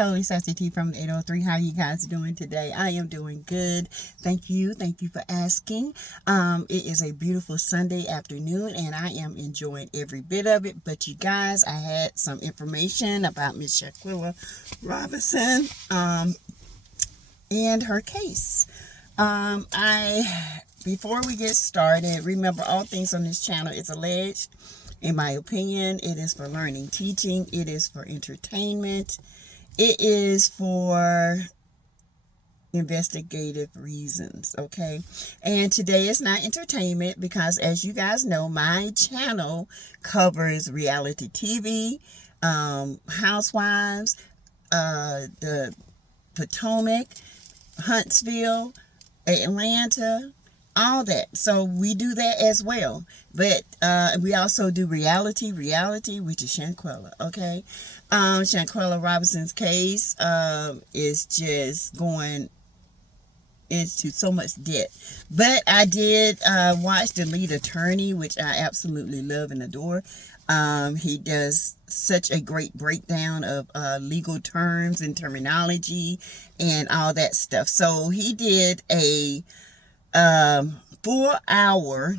totally Sassy T from the 803. How you guys doing today? I am doing good. Thank you. Thank you for asking. It is a beautiful Sunday afternoon, and I am enjoying every bit of it. But you guys, I had some information about Miss Shanquella Robinson and her case. Before we get started, remember all things on this channel is alleged. In my opinion, it is for learning, teaching. It is for entertainment. It is for investigative reasons, okay? And today is not entertainment because, as you guys know, my channel covers reality TV, housewives, the Potomac, Huntsville, Atlanta, all that. So we do that as well. But we also do reality, which is Shanquella, okay? Shanquella Robinson's case is just going into so much debt. But I did watch the lead attorney, which I absolutely love and adore. He does such a great breakdown of legal terms and terminology and all that stuff. So he did a 1 hour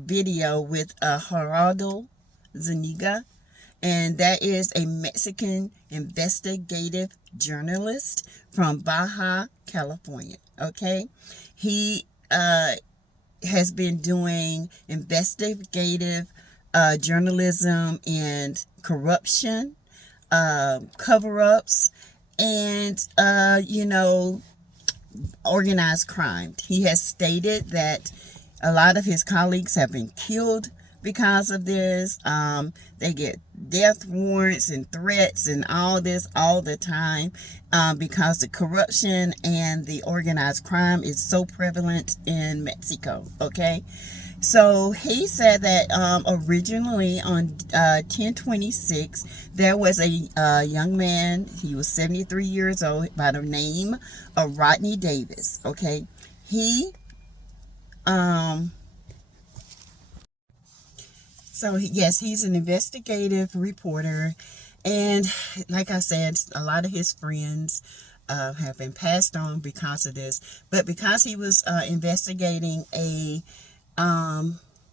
video with Gerardo Zuniga, and that is a Mexican investigative journalist from Baja California. Okay, he has been doing investigative journalism and corruption, cover-ups, and organized crime. He has stated that a lot of his colleagues have been killed because of this. They get death warrants and threats and all this all the time because the corruption and the organized crime is so prevalent in Mexico, okay? So he said that originally on 10/26, there was a young man. He was 73 years old by the name of Rodney Davis. Okay, he's an investigative reporter, and like I said, a lot of his friends have been passed on because of this. But because he was investigating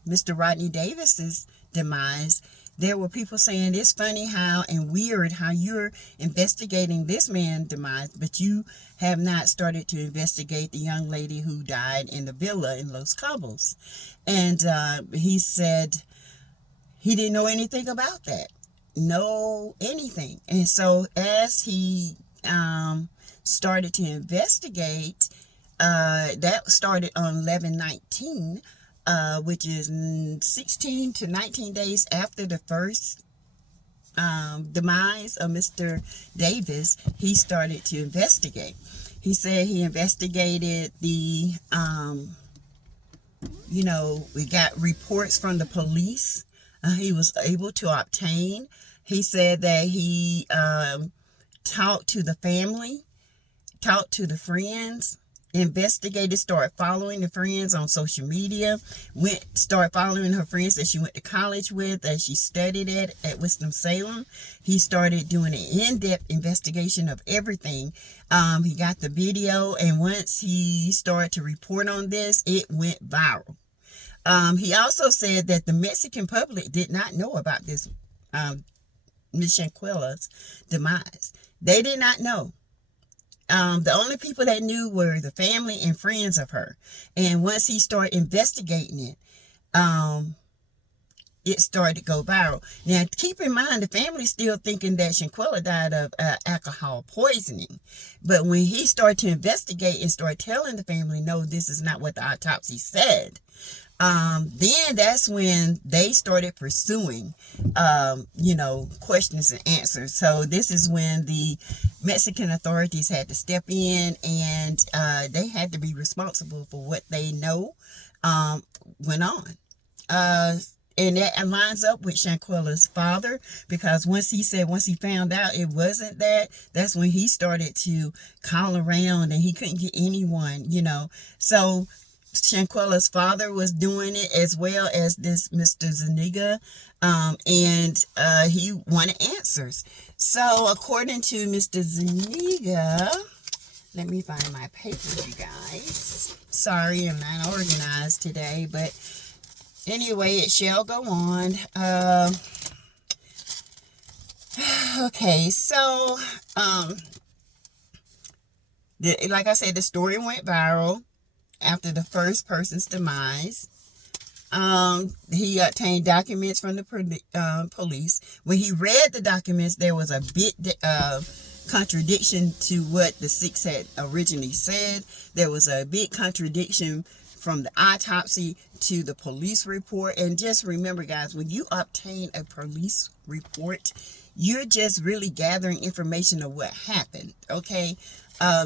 Mr. Rodney Davis's demise, there were people saying it's funny how and weird how you're investigating this man's demise, but you have not started to investigate the young lady who died in the villa in Los Cabos. And he said he didn't know anything about that. Anything. And so as he started to investigate, that started on 11/19, which is 16 to 19 days after the first demise of Mr. Davis. He started to investigate. He said he investigated we got reports from the police he was able to obtain. He said that he talked to the family, talked to the friends, investigated, started following the friends on social media, started following her friends that she went to college with, that she studied at Winston-Salem. He started doing an in-depth investigation of everything. He got the video, and once he started to report on this, it went viral. He also said that the Mexican public did not know about this Ms. Shanquella's demise. They did not know. The only people that knew were the family and friends of her. And once he started investigating it, it started to go viral. Now, keep in mind, the family's still thinking that Shanquella died of alcohol poisoning. But when he started to investigate and started telling the family, no, this is not what the autopsy said, then that's when they started pursuing, questions and answers. So this is when the Mexican authorities had to step in, and they had to be responsible for what they know went on. And that lines up with Shanquella's father, because once he found out it wasn't that, that's when he started to call around and he couldn't get anyone, So Shanquella's father was doing it, as well as this Mr. Zuniga, and he wanted answers. So according to Mr. Zuniga, let me find my papers, you guys. Sorry, I'm not organized today, but anyway, it shall go on. Okay, so like I said, the story went viral after the first person's demise. He obtained documents from the police. When he read the documents, there was a bit contradiction to what the six had originally said. There was a big contradiction from the autopsy to the police report. And just remember, guys, when you obtain a police report, you're just really gathering information of what happened, okay?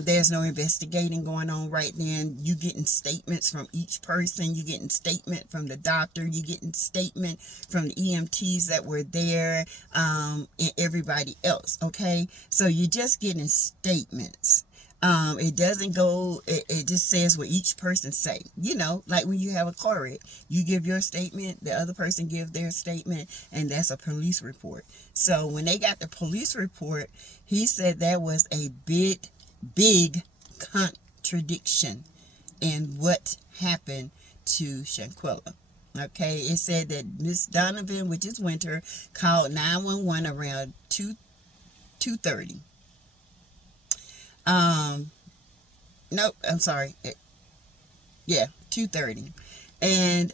There's no investigating going on right then. You getting statements from each person. You getting statement from the doctor. You getting statement from the EMTs that were there, and everybody else, okay? So you're just getting statements. It doesn't go, it just says what each person say. You know, like when you have a car wreck, you give your statement, the other person give their statement, and that's a police report. So when they got the police report, he said there was a big contradiction in what happened to Shanquella. Okay, it said that Miss Donovan, which is Winter, called 911 around 2:30. Nope, I'm sorry. Yeah, 2:30. And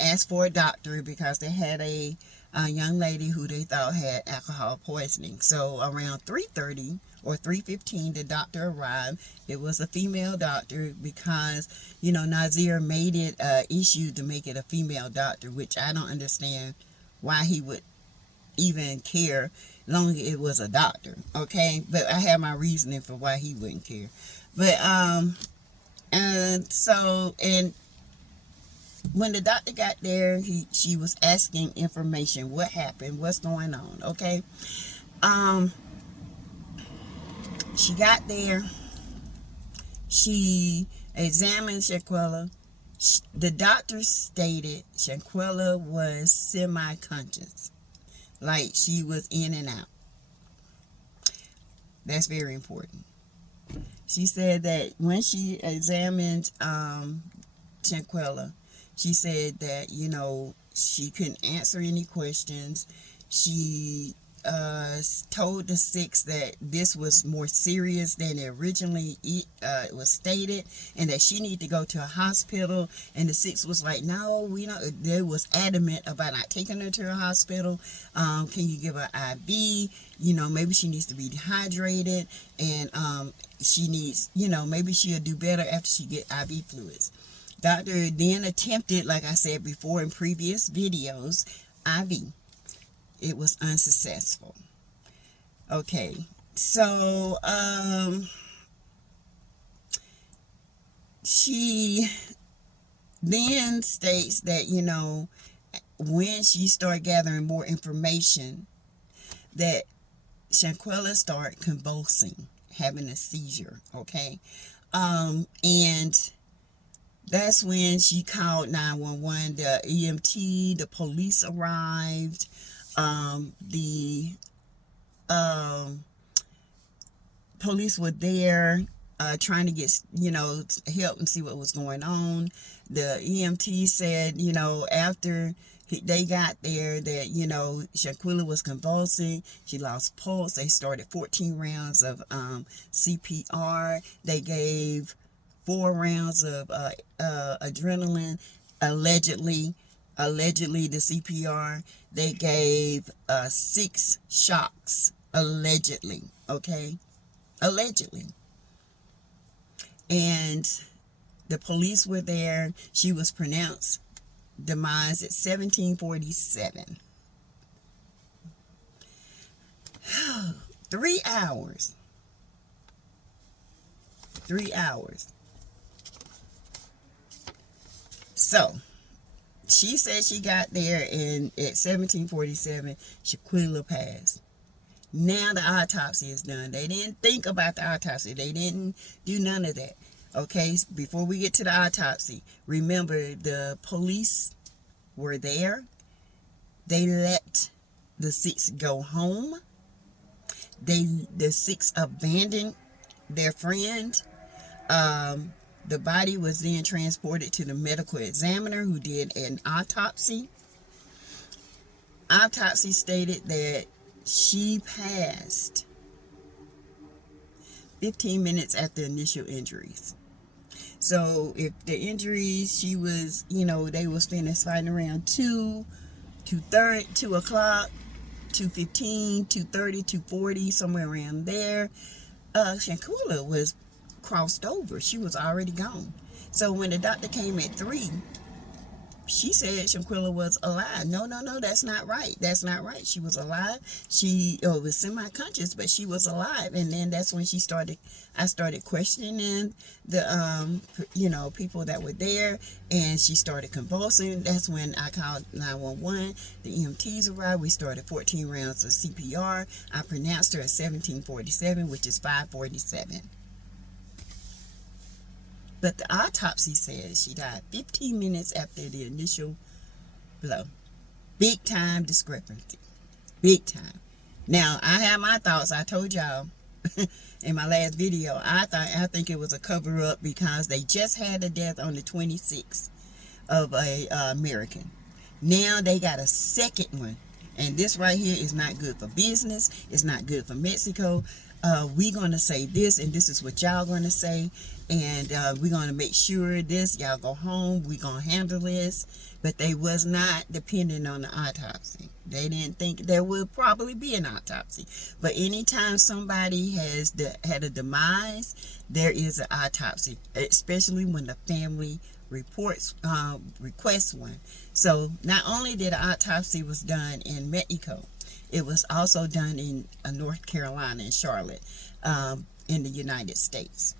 asked for a doctor because they had a young lady who they thought had alcohol poisoning. So around 3:30 or 3:15, the doctor arrived. It was a female doctor because, you know, Nazir made it issue to make it a female doctor, which I don't understand why he would even care long as it was a doctor, okay? But I have my reasoning for why he wouldn't care. But and when the doctor got there, she was asking information. What happened? What's going on? Okay. She got there. She examined Shanquella. The doctor stated Shanquella was semi-conscious. Like she was in and out. That's very important. She said that when she examined Shanquella, she said that, you know, she couldn't answer any questions. She told the six that this was more serious than originally was stated, and that she needed to go to a hospital. And the six was like, no, we don't. They was adamant about not taking her to a hospital. Can you give her IV? You know, maybe she needs to be dehydrated, and she needs, you know, maybe she'll do better after she get IV fluids. Doctor then attempted, like I said before in previous videos, IV. It was unsuccessful. Okay, so she then states that, you know, when she started gathering more information, that Shanquella started convulsing, having a seizure, okay? And that's when she called 911. The EMT, the police arrived. The police were there trying to get, you know, help and see what was going on. The EMT said, you know, after they got there that, you know, Shanquella was convulsing. She lost pulse. They started 14 rounds of CPR. They gave 4 rounds of adrenaline, allegedly the CPR. They gave 6 shocks, allegedly, okay? Allegedly. And the police were there. She was pronounced demise at 17:47. 3 hours. 3 hours. So she said she got there, and at 17:47, Shanquella passed. Now the autopsy is done. They didn't think about the autopsy. They didn't do none of that. Okay, before we get to the autopsy, remember the police were there. They let the 6 go home. The 6 abandoned their friend. The body was then transported to the medical examiner who did an autopsy. Autopsy stated that she passed 15 minutes after initial injuries. So if the injuries, she was, they was fighting around 2 o'clock, 2:15, 2:30, 2:40, somewhere around there. Shanquella was crossed over. She was already gone. So when the doctor came at 3, she said Shanquella was alive. No, that's not right. That's not right. She was alive. She was semi-conscious, but she was alive. And then that's when I started questioning the, people that were there, and she started convulsing. That's when I called 911. The EMTs arrived. We started 14 rounds of CPR. I pronounced her at 1747, which is 547. But the autopsy says she died 15 minutes after the initial blow. Big time discrepancy. Big time. Now, I have my thoughts. I told y'all in my last video, I think it was a cover-up because they just had a death on the 26th of a American. Now they got a second one. And this right here is not good for business. It's not good for Mexico. We're going to say this, and this is what y'all going to say. And we're going to make sure this, y'all go home. We're going to handle this. But they was not depending on the autopsy. They didn't think there would probably be an autopsy. But anytime somebody has had a demise, there is an autopsy, especially when the family requests one. So not only did an autopsy was done in Mexico, it was also done in North Carolina, in Charlotte, in the United States.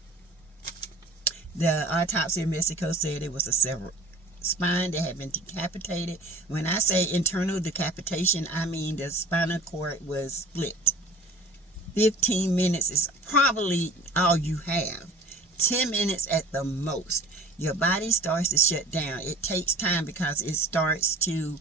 The autopsy in Mexico said it was a severed spine that had been decapitated. When I say internal decapitation, I mean the spinal cord was split. 15 minutes is probably all you have. 10 minutes at the most. Your body starts to shut down. It takes time because it starts to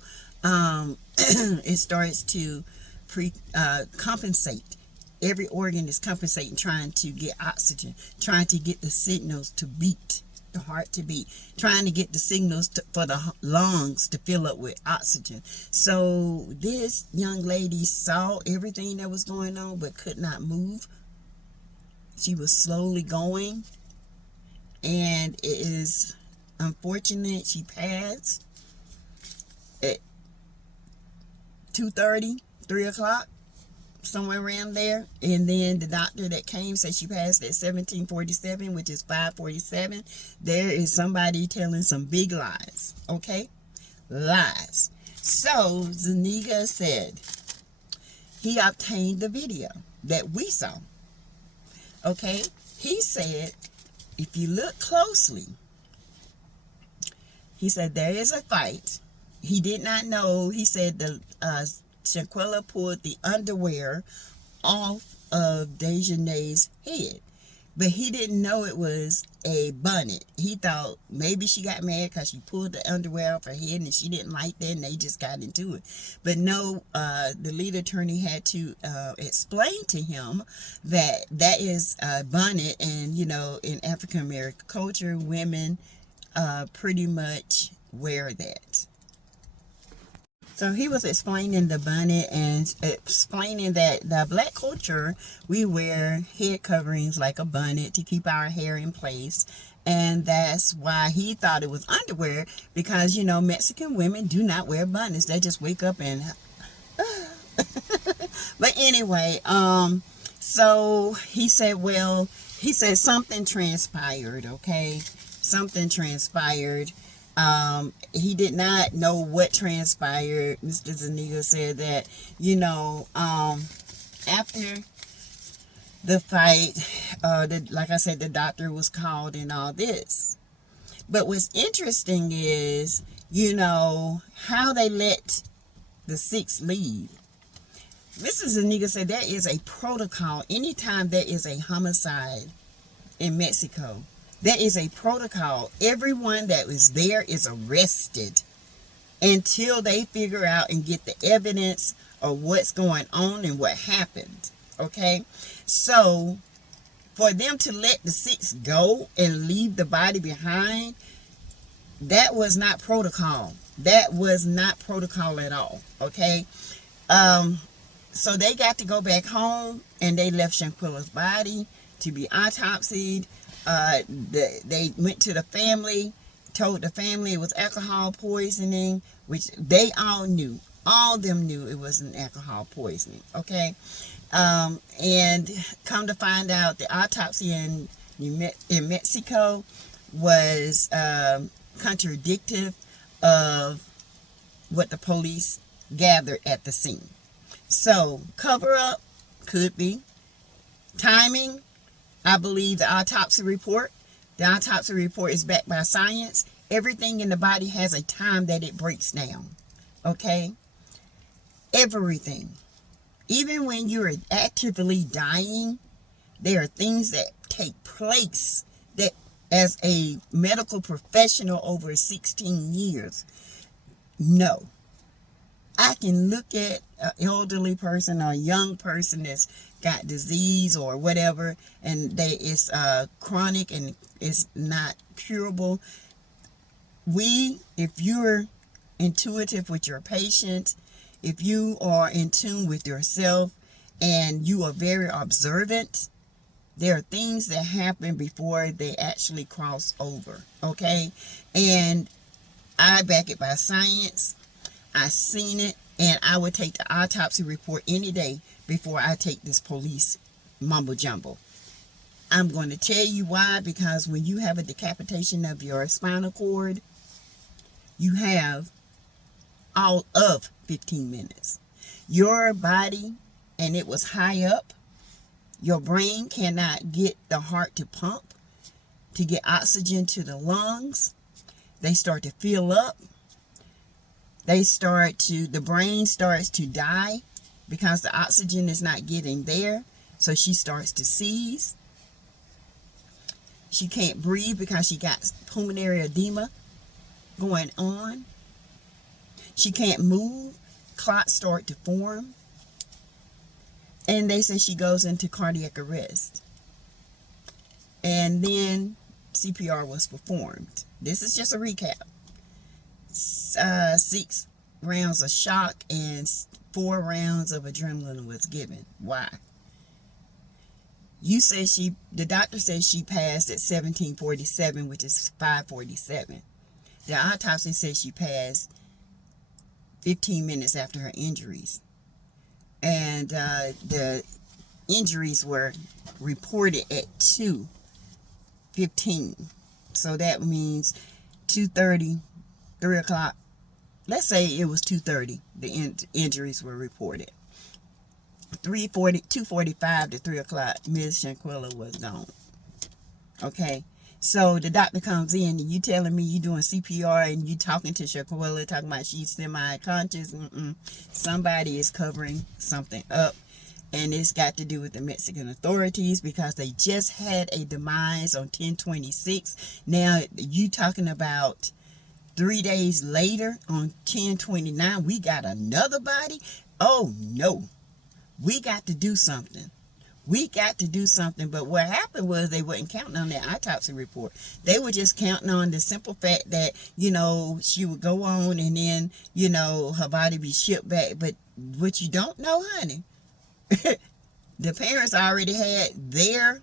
compensate. Every organ is compensating, trying to get oxygen, trying to get the signals to beat, the heart to beat, trying to get the signals for the lungs to fill up with oxygen. So this young lady saw everything that was going on but could not move. She was slowly going, and it is unfortunate she passed at 2:30, 3 o'clock, somewhere around there. And then the doctor that came said she passed at 1747, which is 547. There is somebody telling some big lies. Okay? Lies. So Zuniga said he obtained the video that we saw. Okay? He said, if you look closely, he said there is a fight. He did not know. He said the Shanquella pulled the underwear off of Dejanay's head, but he didn't know it was a bonnet. He thought maybe she got mad because she pulled the underwear off her head and she didn't like that, and they just got into it. But no, the lead attorney had to explain to him that that is a bonnet, and in African American culture, women pretty much wear that. So he was explaining the bonnet and explaining that the black culture, we wear head coverings like a bonnet to keep our hair in place. And that's why he thought it was underwear, because, Mexican women do not wear bonnets. They just wake up and... But anyway, so he said something transpired, okay? Something transpired. He did not know what transpired. Mr. Zuniga said that, after the fight, like I said, the doctor was called and all this. But what's interesting is, how they let the 6 leave. Mr. Zuniga said there is a protocol. Anytime there is a homicide in Mexico, There is a protocol. Everyone that was there is arrested until they figure out and get the evidence of what's going on and what happened. Okay? So, for them to let the 6 go and leave the body behind, that was not protocol. That was not protocol at all. Okay? So they got to go back home, and they left Shanquella's body to be autopsied. They went to the family, told the family it was alcohol poisoning, which they all knew. All of them knew it was an alcohol poisoning. Okay? And come to find out, the autopsy in Mexico was contradictive of what the police gathered at the scene. So, cover up could be. Timing, I believe the autopsy report. The autopsy report is backed by science. Everything in the body has a time that it breaks down. Okay? Everything. Even when you're actively dying, there are things that take place that, as a medical professional over 16 years, no. I can look at an elderly person or a young person that's got disease or whatever, and it's chronic and it's not curable. If you're intuitive with your patient, if you are in tune with yourself and you are very observant, there are things that happen before they actually cross over. Okay? And I back it by science. I seen it, and I would take the autopsy report any day before I take this police mumbo jumbo. I'm going to tell you why, because when you have a decapitation of your spinal cord, you have all of 15 minutes. Your body, and it was high up, your brain cannot get the heart to pump, to get oxygen to the lungs. They start to fill up. The brain starts to die because the oxygen is not getting there. So she starts to seize. She can't breathe because she got pulmonary edema going on. She can't move. Clots start to form. And they say she goes into cardiac arrest. And then CPR was performed. This is just a recap. 6 rounds of shock and 4 rounds of adrenaline was given. Why? The doctor says she passed at 17:47, which is 5:47. The autopsy says she passed 15 minutes after her injuries. And the injuries were reported at 2:15. So that means 2:30, 3 o'clock. Let's say it was 2:30. The injuries were reported. 2:45 to 3 o'clock, Ms. Shanquella was gone. Okay? So the doctor comes in, and you telling me you doing CPR and you talking to Shanquella, talking about she's semi-conscious. Somebody is covering something up. And it's got to do with the Mexican authorities, because they just had a demise on 10/26. Now, you talking about 3 days later on 10/29, we got another body? Oh, no. We got to do something. We got to do something. But what happened was they wasn't counting on that autopsy report. They were just counting on the simple fact that, she would go on and then, her body be shipped back. But what you don't know, honey, the parents already had their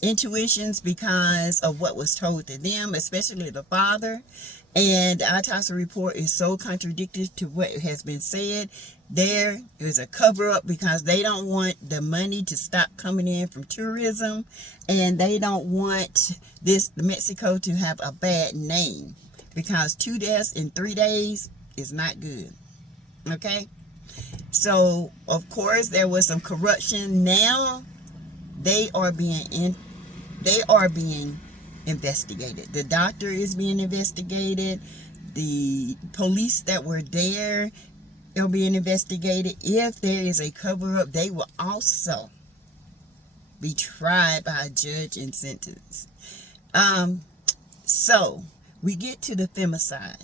intuitions because of what was told to them, especially the father. And the autopsy report is so contradictory to what has been said. There is a cover-up because they don't want the money to stop coming in from tourism, and they don't want Mexico to have a bad name, because 2 deaths in 3 days is not good. Okay? So, of course, there was some corruption. Now they are being investigated. The doctor is being investigated. The police that were there are being investigated. If there is a cover-up, they will also be tried by a judge and sentenced. So we get to the femicide.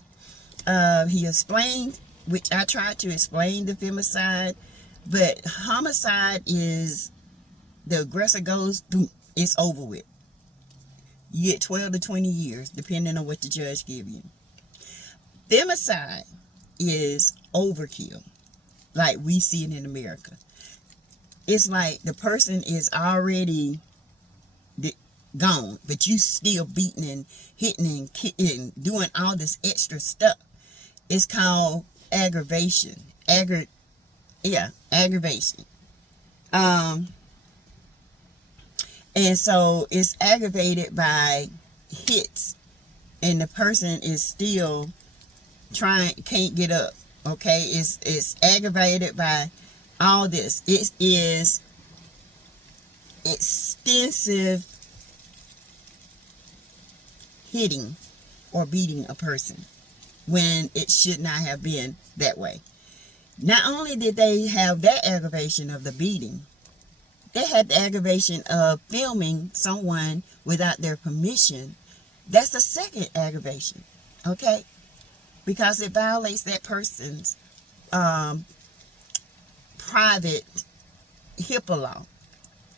He explained, which I tried to explain the femicide, but homicide is the aggressor goes, boom, it's over with. You get 12 to 20 years, depending on what the judge give you. Femicide is overkill, like we see it in America. It's like the person is already gone, but you still beating and hitting and kicking, doing all this extra stuff. It's called aggravation. Aggravation. And so it's aggravated by hits, and the person is still can't get up. Okay, it's aggravated by all this. It is extensive hitting or beating a person when it should not have been that way. Not only did they have that aggravation of the beating, they had the aggravation of filming someone without their permission. That's the second aggravation, okay? Because it violates that person's private HIPAA law.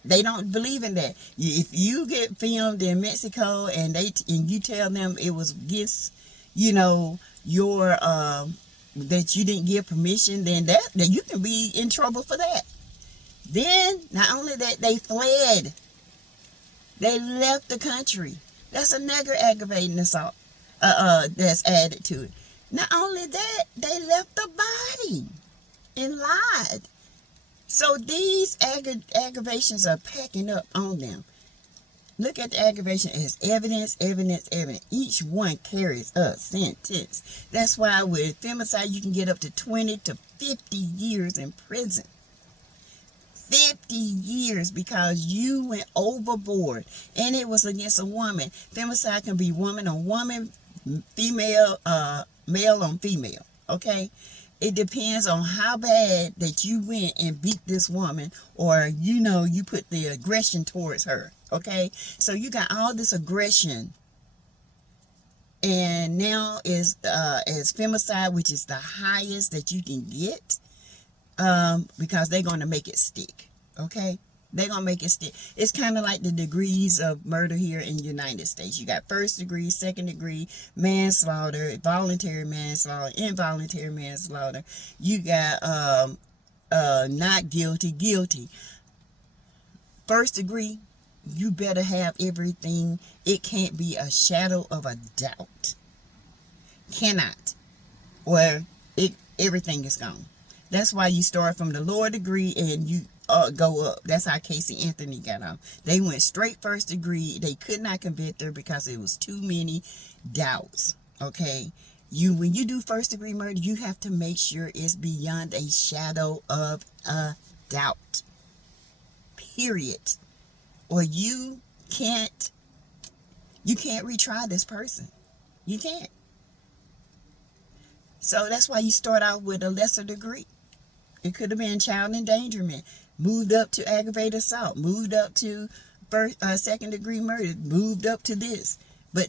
They don't believe in that. If you get filmed in Mexico and you tell them it was against, your that you didn't give permission, then that you can be in trouble for that. Then not only that, they fled. They left the country. That's another aggravating assault that's added to it. Not only that, they left the body and lied. So these aggravations are packing up on them. Look at the aggravation as evidence, evidence, evidence. Each one carries a sentence. That's why with femicide, you can get up to 20 to 50 years in prison. 50 years because you went overboard and it was against a woman. Femicide can be woman on woman, female, male on female. Okay? It depends on how bad that you went and beat this woman, or you put the aggression towards her. Okay? So you got all this aggression, and now is femicide, which is the highest that you can get, because they're going to make it stick. Okay? They're going to make it stick. It's kind of like the degrees of murder here in the United States. You got first degree, second degree, manslaughter, voluntary manslaughter, involuntary manslaughter. You got not guilty, guilty. First degree, you better have everything. It can't be a shadow of a doubt. Cannot. Or everything is gone. That's why you start from the lower degree and you go up. That's how Casey Anthony got off. They went straight first degree. They could not convict her because it was too many doubts. Okay? When you do first degree murder, you have to make sure it's beyond a shadow of a doubt. Period. Or you can't retry this person. You can't. So that's why you start out with a lesser degree. It could have been child endangerment, moved up to aggravated assault, moved up to second degree murder, moved up to this. But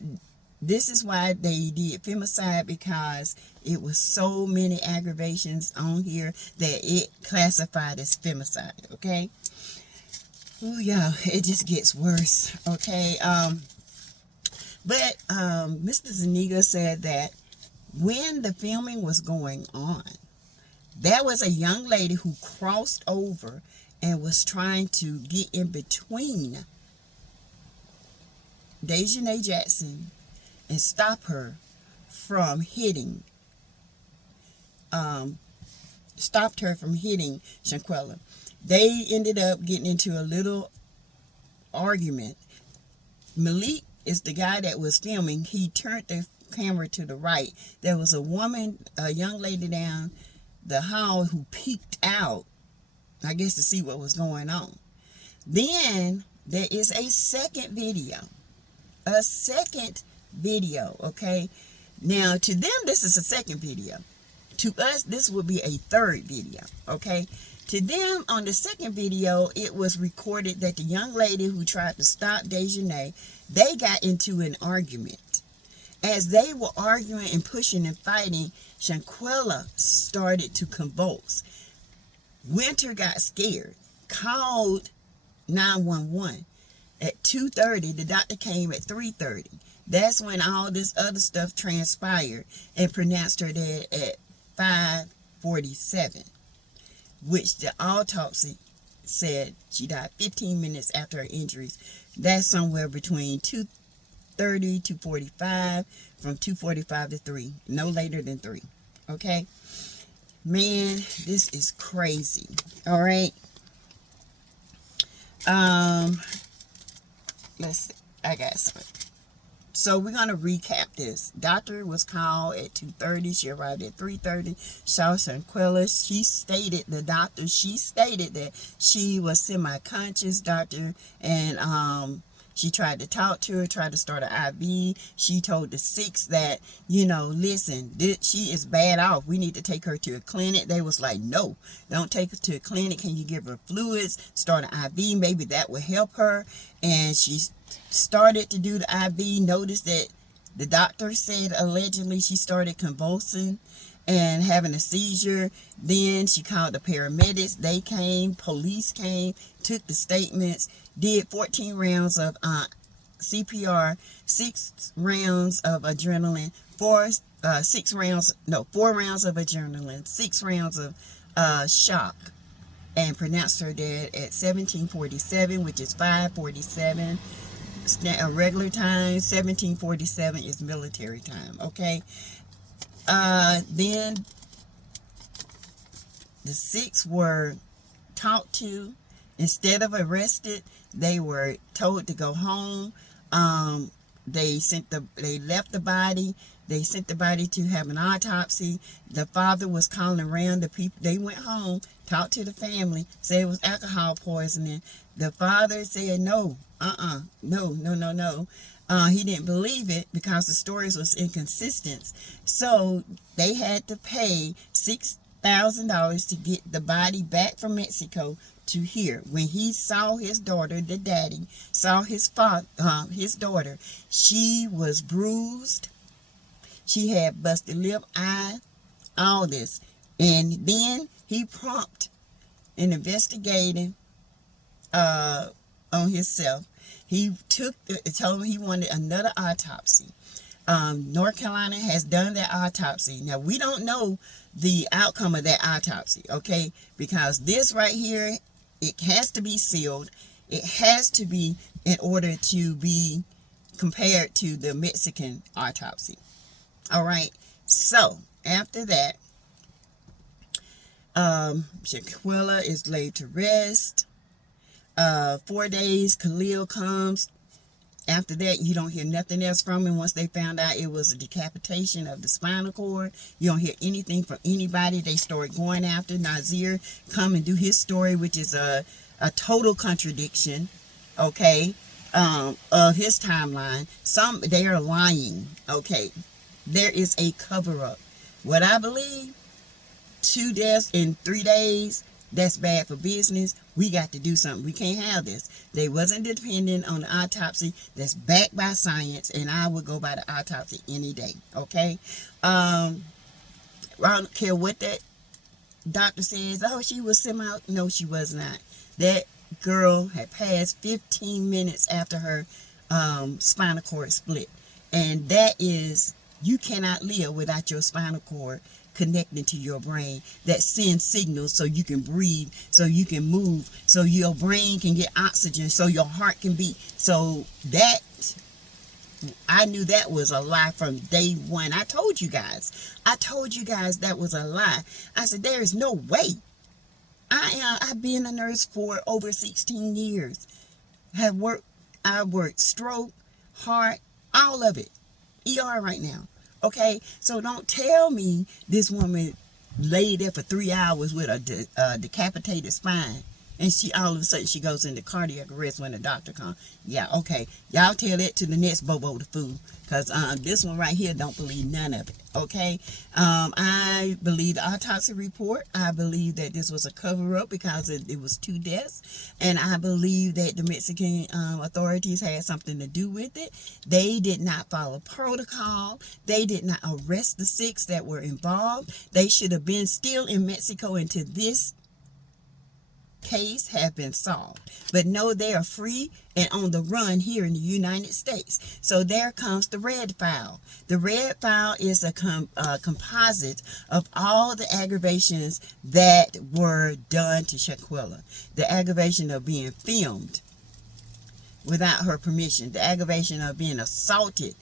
this is why they did femicide, because it was so many aggravations on here that it classified as femicide. Okay. Oh yeah, it just gets worse. Okay. But Mr. Zuniga said that when the filming was going on, there was a young lady who crossed over and was trying to get in between Dejanay Jackson and stop her from hitting, stopped her from hitting Shanquella. They ended up getting into a little argument. Malik is the guy that was filming. He turned the camera to the right. There was a woman, a young lady down the hall who peeked out, I guess, to see what was going on. Then there is a second video. A second video, okay? Now, to them, this is a second video. To us, this would be a third video, okay? To them, on the second video, it was recorded that the young lady who tried to stop Dejanay, they got into an argument. As they were arguing and pushing and fighting, Shanquella started to convulse. Winter got scared, called 911. At 2:30, the doctor came at 3:30. That's when all this other stuff transpired and pronounced her dead at 5:47, which the autopsy said she died 15 minutes after her injuries. That's somewhere between 2:30 to 2:45, from 2:45 to 3, no later than 3. Okay, man, this is crazy. All right, let's see. I got some. So we're going to recap this. Doctor was called at 2:30. She arrived at 3:30. Saw Shanquella. She stated that she was semi-conscious, doctor, and she tried to talk to her, tried to start an IV. She told the 6 that, listen, she is bad off. We need to take her to a clinic. They was like, no, don't take her to a clinic. Can you give her fluids, start an IV? Maybe that will help her. And she started to do the IV. Noticed that the doctor said allegedly she started convulsing and having a seizure. Then she called the paramedics. They came, police came, took the statements, did 14 rounds of CPR, 6 rounds of adrenaline, 4 rounds of adrenaline, 6 rounds of shock, and pronounced her dead at 17:47, which is 5:47 a regular time. 17:47 is military time. Okay. Then the 6 were talked to. Instead of arrested, they were told to go home. They left the body. They sent the body to have an autopsy. The father was calling around the people. They went home, talked to the family, said it was alcohol poisoning. The father said no, no. He didn't believe it because the stories was inconsistent. So they had to pay $6,000 to get the body back from Mexico to here. When he saw his daughter, the daddy saw his daughter, she was bruised. She had busted lip, eye, all this. And then he prompted an investigating on himself. He told him he wanted another autopsy. North Carolina has done that autopsy. Now, we don't know the outcome of that autopsy, okay? Because this right here, it has to be sealed. It has to be in order to be compared to the Mexican autopsy. All right. So, after that, Shanquella is laid to rest. 4 days, Khalil comes. After that, you don't hear nothing else from him. Once they found out it was a decapitation of the spinal cord, you don't hear anything from anybody. They start going after Nazir, come and do his story, which is a total contradiction, okay, of his timeline. They are lying, okay. There is a cover-up. What I believe, 2 deaths in 3 days, that's bad for business. We got to do something. We can't have this. They wasn't dependent on the autopsy that's backed by science, and I would go by the autopsy any day, okay? I don't care what that doctor says. Oh, she was no, she was not. That girl had passed 15 minutes after her spinal cord split. And that is, you cannot live without your spinal cord connected to your brain that sends signals so you can breathe, so you can move, so your brain can get oxygen, so your heart can beat. So that, I knew that was a lie from day one. I told you guys that was a lie. I said, there is no way. I've been a nurse for over 16 years. I worked stroke, heart, all of it. ER right now. Okay, so don't tell me this woman laid there for 3 hours with a decapitated spine. And she, all of a sudden, she goes into cardiac arrest when the doctor comes. Yeah, okay. Y'all tell that to the next Bobo the fool. Because this one right here don't believe none of it. Okay? I believe the autopsy report. I believe that this was a cover-up because it was 2 deaths. And I believe that the Mexican authorities had something to do with it. They did not follow protocol. They did not arrest the 6 that were involved. They should have been still in Mexico until this case have been solved. But no, they are free and on the run here in the United States. So there comes the red file. The red file is a composite of all the aggravations that were done to Shanquella. The aggravation of being filmed without her permission. The aggravation of being assaulted,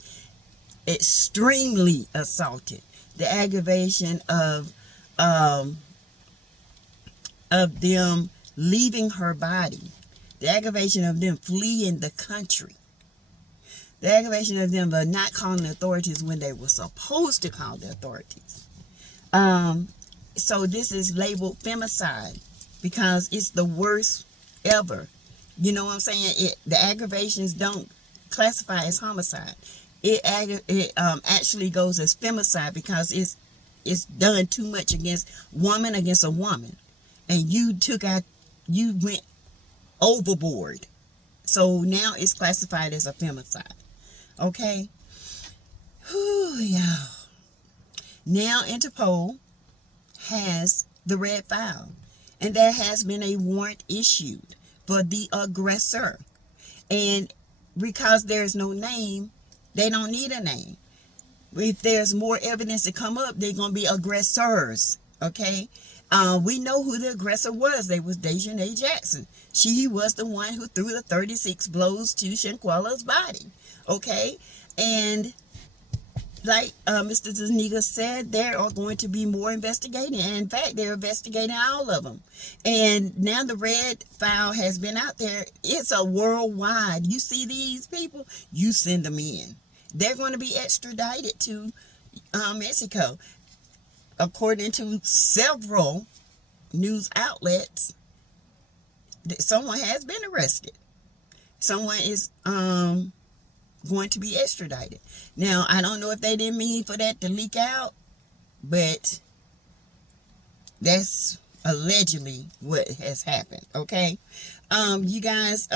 extremely assaulted. The aggravation of them leaving her body, the aggravation of them fleeing the country, the aggravation of them not calling the authorities when they were supposed to call the authorities. So this is labeled femicide because it's the worst ever. You know what I'm saying? The aggravations don't classify as homicide. It actually goes as femicide because it's done too much against a woman, and you went overboard. So now it's classified as a femicide. Okay? Whew, yeah. Now Interpol has the red file. And there has been a warrant issued for the aggressor. And because there's no name, they don't need a name. If there's more evidence to come up, they're going to be aggressors. Okay? We know who the aggressor was. They was Dejanay Jackson. She was the one who threw the 36 blows to Shanquella's body. Okay? And like Mr. Zuniga said, there are going to be more investigating. And in fact, they're investigating all of them. And now the red file has been out there. It's a worldwide. You see these people, you send them in. They're going to be extradited to Mexico. According to several news outlets, someone has been arrested. Someone is going to be extradited. Now, I don't know if they didn't mean for that to leak out, but that's allegedly what has happened. Okay, you guys,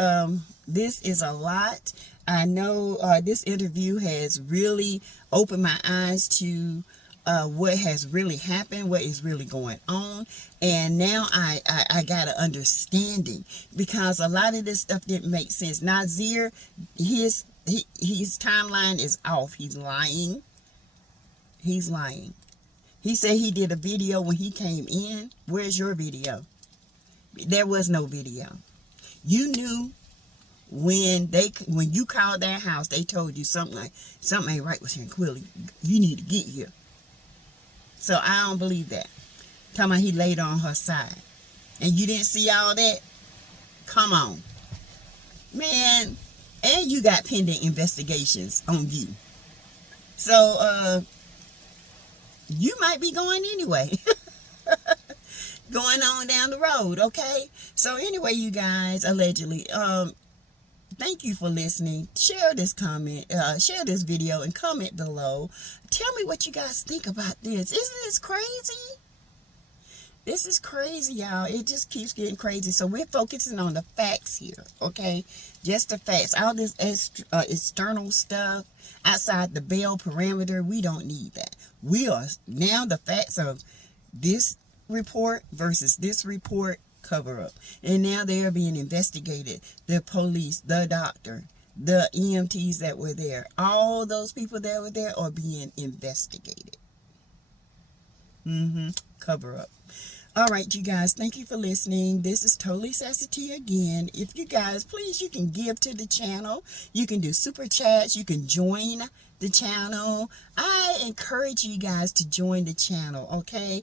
this is a lot. I know this interview has really opened my eyes to what has really happened, what is really going on. And now I got an understanding, because a lot of this stuff didn't make sense. Nazir, his timeline is off. He's lying. He said he did a video when he came in. Where's your video? There was no video. You knew when you called their house, they told you something ain't right with Shanquella. You need to get here. So I don't believe that. Talking about he laid on her side. And you didn't see all that? Come on. Man. And you got pending investigations on you. So, you might be going anyway. Going on down the road, okay? So anyway, you guys, allegedly, thank you for listening. Share this video and comment below. Tell me what you guys think about this. Isn't this crazy? This is crazy, y'all. It just keeps getting crazy. So we're focusing on the facts here, okay? Just the facts. All this external stuff outside the bail parameter, we don't need that. We are now the facts of this report versus this report cover up. And now they are being investigated. The police, the doctor, the EMTs that were there, all those people that were there are being investigated. Cover up. All right, you guys, thank you for listening. This is Totally SASSYTEA again. If you guys, please, you can give to the channel. You can do super chats. You can join the channel. I encourage you guys to join the channel, okay?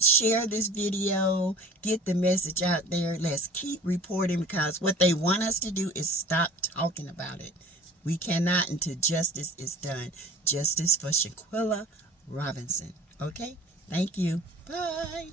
Share this video. Get the message out there. Let's keep reporting, because what they want us to do is stop talking about it. We cannot until justice is done. Justice for Shanquella Robinson, okay? Thank you. Bye.